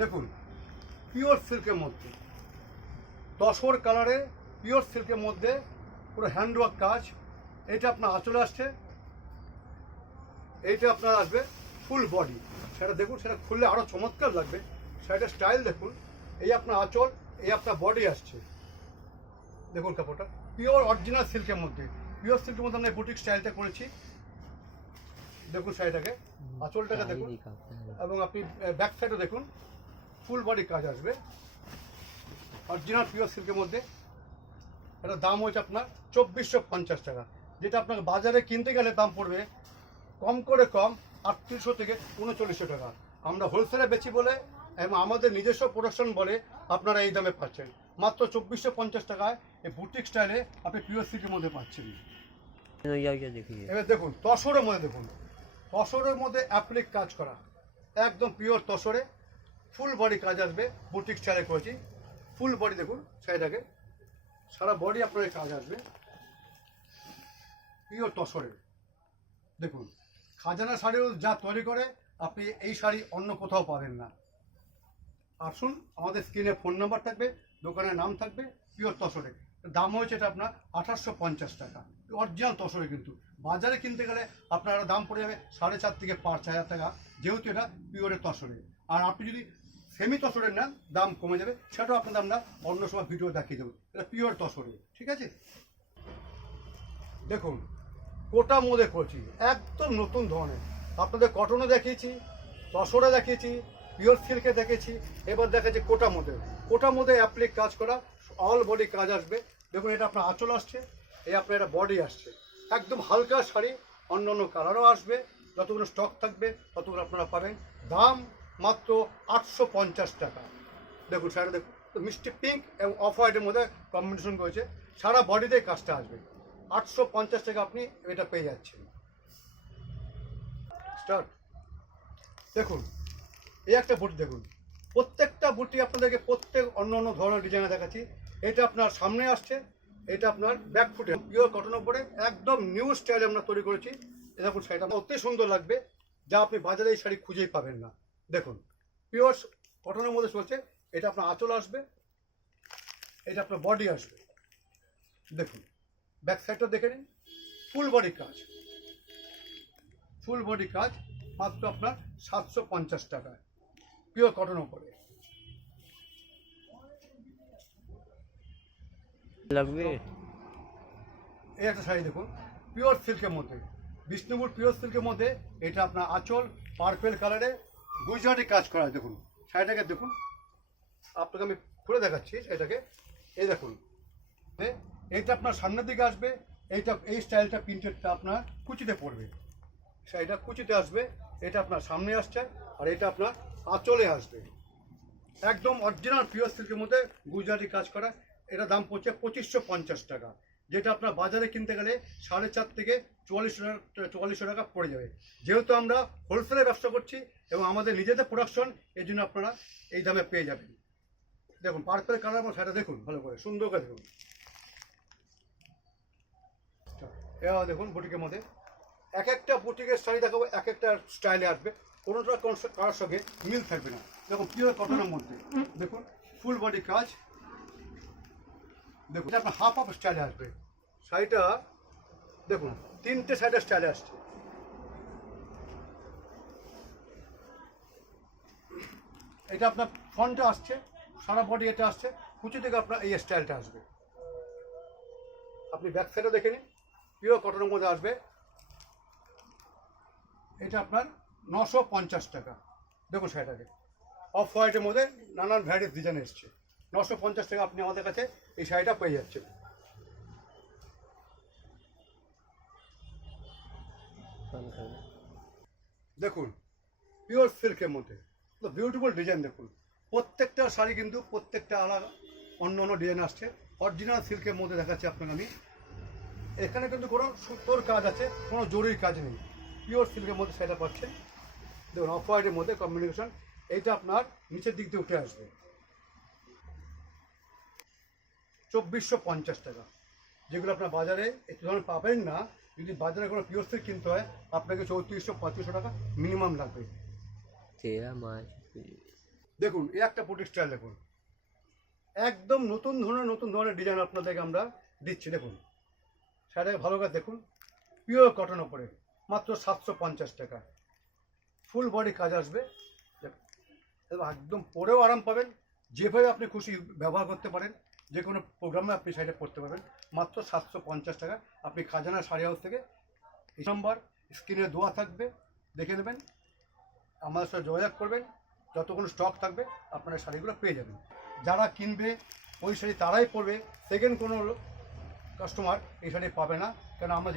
দেখুন পিওর সিল্কের মধ্যে তসর কালারে পিওর সিল্কের মধ্যে পুরো হ্যান্ডওয়ার্ক কাজ। এটা আপনার আঁচলে আসছে, এইটা আপনার আসবে ফুল বডি। সেটা দেখুন, সেটা খুললে আরও চমৎকার লাগবে। সেটা স্টাইল দেখুন, এই আপনার আঁচল, এই আপনার বডি আসছে। দেখুন কাপড়টা পিওর অরিজিনাল সিল্কের মধ্যে, পিওর সিল্কের মধ্যে আমরা বুটিক স্টাইলটা করেছি। দেখুন শাড়িটাকে, আঁচলটাকে দেখুন, এবং আপনি ব্যাক সাইডও দেখুন, ফুল বডি কাজ আসবে অরিজিনাল পিওর সিল্কের মধ্যে। এটার দাম হচ্ছে আপনার 2450 টাকা, যেটা আপনাকে বাজারে কিনতে গেলে দাম পড়বে কম করে কম 3800 থেকে 3900 টাকা। আমরা হোলসেলে বেচি বলে এবং আমাদের নিজস্ব প্রোডাকশন বলে আপনারা এই দামে পাচ্ছেন। মাত্র 2450 টাকায় এই বুটিক স্টাইলে আপনি পিওর সিল্কের মধ্যে পাচ্ছেন। এবার দেখুন তসরের মধ্যে, দেখুন তসরের মধ্যে অ্যাপ্লিক কাজ করা, একদম পিওর তসরে ফুল বডি কাজ আসবে। বুটিক স্টাইলে করেছি, ফুল বডি দেখুন শাড়িটাকে, সারা বডি আপনার কাজ আসবে পিওর তসরে। দেখুন খাজানা শাড়িও যা তৈরি করে আপনি এই শাড়ি অন্য কোথাও পাবেন না। আসুন, আমাদের স্ক্রিনে ফোন নাম্বার থাকবে, দোকানের নাম থাকবে। পিওর তসরে দাম হয়েছে এটা আপনার 2850 টাকা, অরিজিনাল তসরে। কিন্তু বাজারে কিনতে গেলে আপনার দাম পড়ে যাবে 4,500 থেকে 5,000 টাকা, যেহেতু এটা পিওরের তসরে। আর আপনি যদি সেমি তসরের নেন দাম কমে যাবে, সেটাও আপনাদের আমরা অন্য সময় ভিডিও দেখিয়ে দেবো। এটা পিওর তসরে, ঠিক আছে। দেখুন কোটা মধ্যে করছি, একদম নতুন ধরনের। আপনাদের কটনে দেখিয়েছি, তসরে দেখিয়েছি, পিওর সিল্কে দেখেছি, এবার দেখাচ্ছি কোটা মধ্যে। কোটা মধ্যে অ্যাপ্লিক কাজ করা, অল বডি কাজ আসবে। দেখুন এটা আপনার আঁচল আসছে, এই আপনার এটা বডি আসছে। একদম হালকা শাড়ি, অন্য অন্য কালারও আসবে। যতগুলো স্টক থাকবে ততগুলো আপনারা পাবেন। দাম মাত্র 850 টাকা। দেখুন শাড়িটা দেখুন, মিষ্টি পিঙ্ক এবং অফ হোয়াইটের মধ্যে কম্বিনেশন করেছে, সারা বডিতে কাজটা আসবে। 850 টাকা আপনি এটা পেয়ে যাচ্ছেন। স্টার্ট। দেখুন এই একটা বুটি, দেখুন প্রত্যেকটা বুটি আপনাদেরকে প্রত্যেক অন্য অন্য ধরনের ডিজাইনে দেখাচ্ছি। এটা আপনার সামনে আসছে, এটা আপনার ব্যাক ফুটে পিওর কটনের উপরে একদম নিউ স্টাইলে আমরা তৈরি করেছি। দেখুন শাড়িটা অতি সুন্দর লাগবে, যা আপনি বাজারে এই শাড়ি খুঁজেই পাবেন না। দেখুন পিওর কটনের মধ্যে চলছে। এটা আপনার আঁচল আসবে, এটা আপনার বডি আসবে। দেখুন ব্যাক সাইডটা দেখে নিন, ফুল বডি কাজ, ফুল বডি কাজ মাত্র আপনার 750 টাকায়, পিওর কটন উপরে লাগবে। এই একটা শাড়ি দেখুন পিওর সিল্কের মধ্যে, বিষ্ণুপুর পিওর সিল্কের মধ্যে। এটা আপনার আঁচল পার্পেল কালারে গুজরাটি কাজ করা। দেখুন শাড়িটাকে দেখুন, আপনাকে আমি খুলে দেখাচ্ছি শাড়িটাকে। এই দেখুন এইটা আপনার সামনের দিকে আসবে, এইটা এই স্টাইলটা প্রিন্টেডটা আপনার কুচিতে পড়বে, শাড়িটা কুচিতে আসবে। এটা আপনার সামনে আসছে, আর এটা আপনার আঁচলে আসবে। একদম অরিজিনাল পিওর সিল্কের মধ্যে গুজরাটি কাজ করা। এটা দাম পড়ছে 2550 টাকা, যেটা আপনার বাজারে কিনতে গেলে 4,500 থেকে 4400 টাকা পড়ে যাবে। যেহেতু আমরা হোলসেলে ব্যবসা করছি এবং আমাদের নিজেদের প্রোডাকশন, এই জন্য আপনারা এই দামে পেয়ে যাবেন। দেখুন পার্পেল কালার আমার শাড়িটা দেখুন, ভালো করে সুন্দর করে দেখুন। এবার দেখুন বুটিকের মধ্যে এক একটা বুটিকের শাড়ি দেখাবো, এক একটা স্টাইলে আসবে, কোনোটা কারোর সঙ্গে মিল থাকবে না। দেখুন পিওর কটনের মধ্যে দেখুন ফুল বডি কাজ। দেখুন এটা আপনার হাফ স্টাইলে আসবে শাড়িটা। দেখুন তিনটে সাইডের স্টাইলে আসছে। এটা আপনার ফ্রন্টে আসছে, সারা বডি এটা আসছে, কুচি থেকে আপনার এই স্টাইলটা আসবে। আপনি ব্যাক সাইডে দেখে নিন, পিওর কটনের মধ্যে আসবে। এটা আপনার 950 টাকা। দেখুন শাড়িটাকে অফ হোয়াইটের মধ্যে নানান ভ্যারাইটিস ডিজাইন এসছে। 950 টাকা আপনি আমাদের কাছে এই শাড়িটা পেয়ে যাচ্ছেন। দেখুন পিওর সিল্কের মধ্যে বিউটিফুল ডিজাইন। দেখুন প্রত্যেকটা শাড়ি কিন্তু প্রত্যেকটা আলাদা অন্য অন্য ডিজাইন আসছে। অরিজিনাল সিল্কের মধ্যে দেখাচ্ছি আপনাকে আমি। এখানে কিন্তু কোনো সুতোর কাজ আছে, কোনো জরির কাজ নেই, পিওর সিল্কের মধ্যে সেটা পাচ্ছেন। দেখুন অফ হোয়াইটের মধ্যে কম্বিনেশন। এইটা আপনার নিচের দিক দিয়ে উঠে আসবে 2450 টাকা, যেগুলো আপনার বাজারে একটু ধরনের পাবেন না। যদি বাজারে কোনো পিওর সিল্ক কিনতে হয় আপনাকে 3400-3500 টাকা মিনিমাম লাগবে। দেখুন এই একটা বুটিক স্টাইল দেখুন, একদম নতুন ধরনের ডিজাইন আপনাদেরকে আমরা দিচ্ছি। দেখুন শাড়িটাকে ভালো করে দেখুন, পিওর কটন ওপরে, মাত্র 750 টাকা। ফুল বডি কাজ আসবে, একদম পরেও আরাম পাবেন, যেভাবে আপনি খুশি ব্যবহার করতে পারেন, যে কোনো প্রোগ্রামে আপনি শাড়িটা পরতে পারবেন। মাত্র 750 টাকা। আপনি খাজানা শাড়ি হাউস থেকে, এই নাম্বার স্ক্রিনে দেওয়া থাকবে, দেখে নেবেন, আমাদের সাথে যোগাযোগ করবেন, যতক্ষণ স্টক থাকবে আপনারা শাড়িগুলো পেয়ে যাবেন। যারা কিনবে ওই শাড়ি তারাই পরবে, সেকেন্ড কোনো কাস্টমার এই শাড়ি পাবে না, কেন আমরা